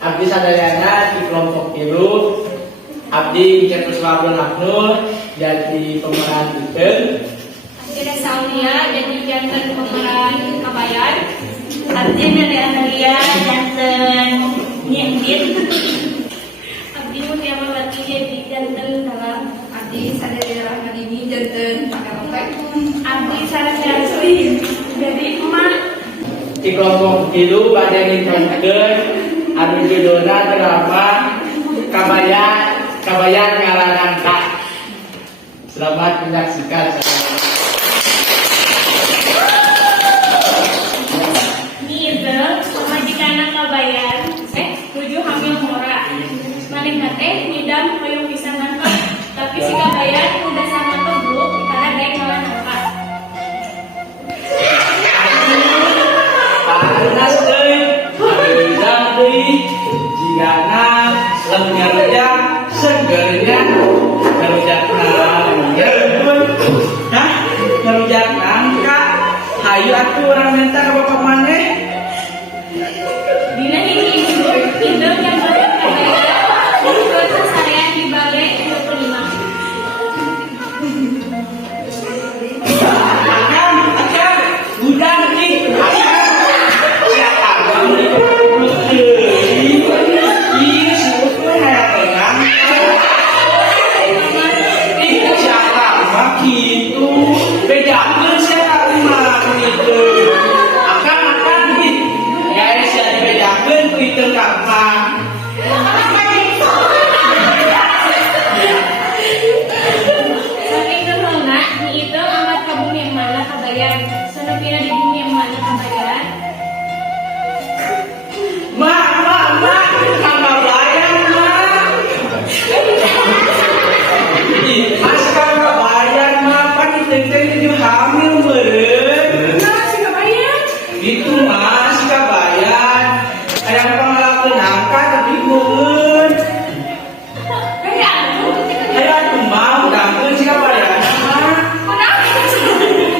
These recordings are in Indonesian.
Abdi sadayana di kelompok tilu. Abdi Cetus Labun Abnul jadi pemeran Iten. Abdi Saulia jadi jantan pemeran Kabayan. Abdi Nade Analia jantan Nyendin. Abdi Mutia Melati jadi jantan dalam. Abdi Sadaya Rahmadini janten Pakaropek. Abdi Sarasari jadi emak. Di kelompok tilu pada ditonton anu judulna drama Kabayan Ngalangan Kak. Selamat menyaksikan. Nizel pemajikan Kabayan tujuh hamil mora. Manehna teh ngidam hoyong bisa nangkep, tapi si Kabayan udah sama tebluk karena daek ngalah nangkap. Panas deui, abdi deui, jigana lemnya rejak, segernya ngerujak nah, ngerujak nangka. Hayu atuh urang minta ka bapak maneh. Dina hiji indel yang banyak Kabayan proses harian di Balai 25. Akan, udah nih, siapa kamu? Ini sebutnya kayak pegang. Itu siapa mah gitu? Bedakan siapa mah gitu. Akan nih, guys yang bedakan itu kapan? Saking geulna nyi itu angkat ka bumi yang mana Kabayan. Sanepina di bumi yang mana Kabayan. Mak, tambah bayang mak. Mas kakak bayang mak, pan itu hamil meureun. Nah, si Kabayan. Itu mas kabayan. Kayak pengalaman angka tapi meureun. Kayak aku mau dangkeun si kabayan mah.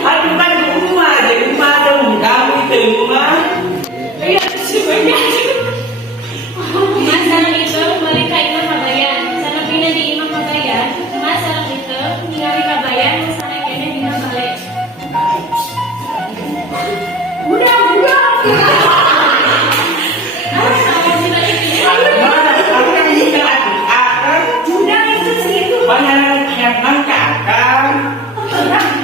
Aduh kan rumah jadi rumah ada udang itu mah. Mas sareng itu balik ka imah Kabayan. Sanepina di imah Kabayan, mas sareng itu ningali Kabayan sareng kene dina balai. Udah. Sama si balik ini. Mana akan kita akan Udah itu segitu. banyak hebat kakak.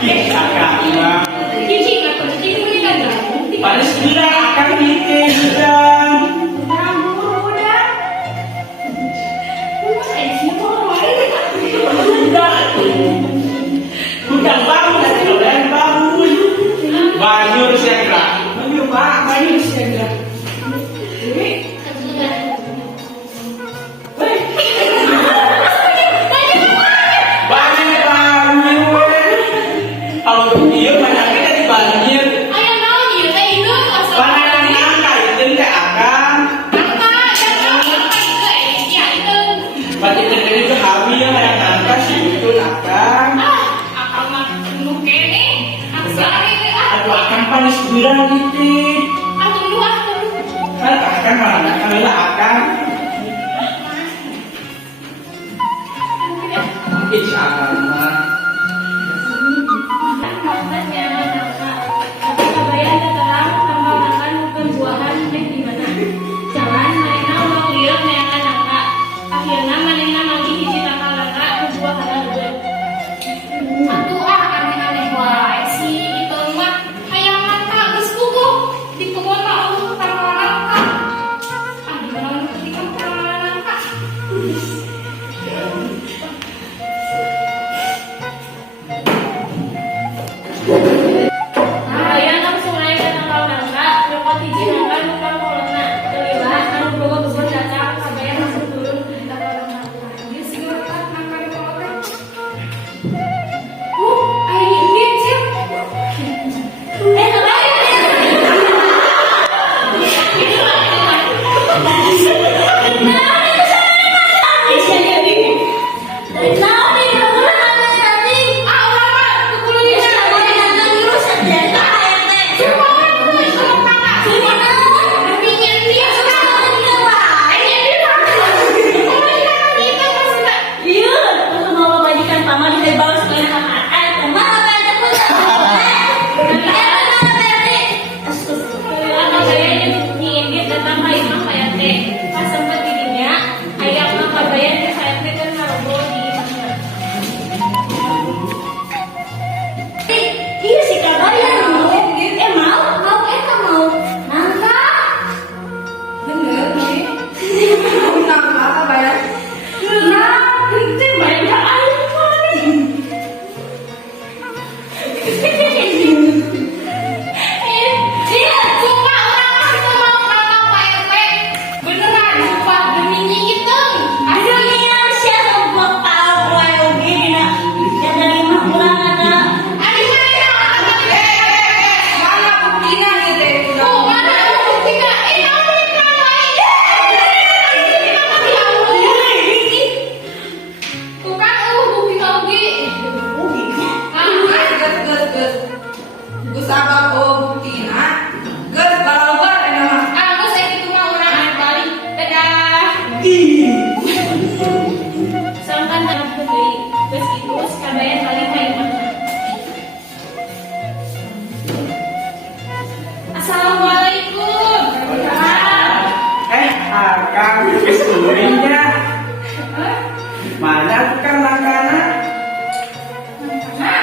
Ih kakak mah. Cici ka cici punya kan gabung. Paling bilang akan bikin udang. Udang bangun nanti udang bangun. Banjur segera. Banjur segera. Banjir bangun. Kalau dia banyak kita di banjir. Aya naon ieu teh itu asal. Banyak nangka itu teh akan. Pasti terjadi itu hamil yang nangka sih itu akan. Aduh akan panis bilang gitu. Kan akan mana kalilah akan. Ih akan mah. Di Ih. Sangkan dalam beli. Terus itu sekabayan balik kayak mana? Assalamualaikum. Akang kesulinya. Mana tukang makanan? Nah,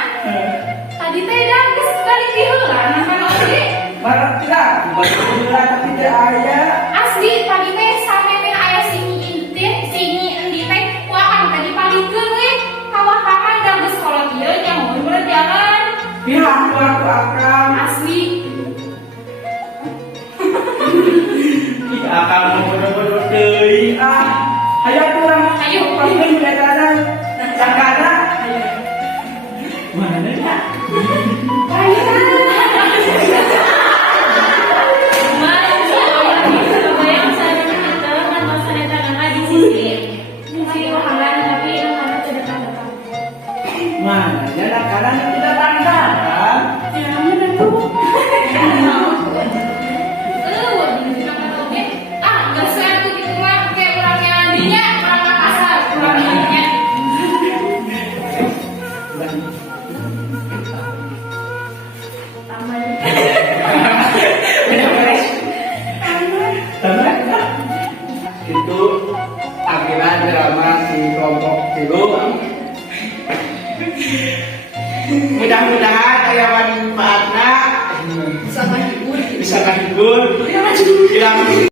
tadi teh dah geus balik di heula nah oge. Mana tidak? Betul tapi tidak ada. Asli tadi teh sampe teh aya sinyi endi teh ku akang tadi palikeun we. Kawahangan da geus kolot ieu nyamun berjalan. Pihak aku akang. Asli. Akang mau bodoh-bodoh deui ah. Ayo kurang. Ayo. Panggil kadang. Sakana. Mana ya? Mana ya kadang tidak pandang. Itu akhirnya drama si kelompok dulu. Mudah-mudahan ada manfaatnya Sama ibu. bisa menghibur.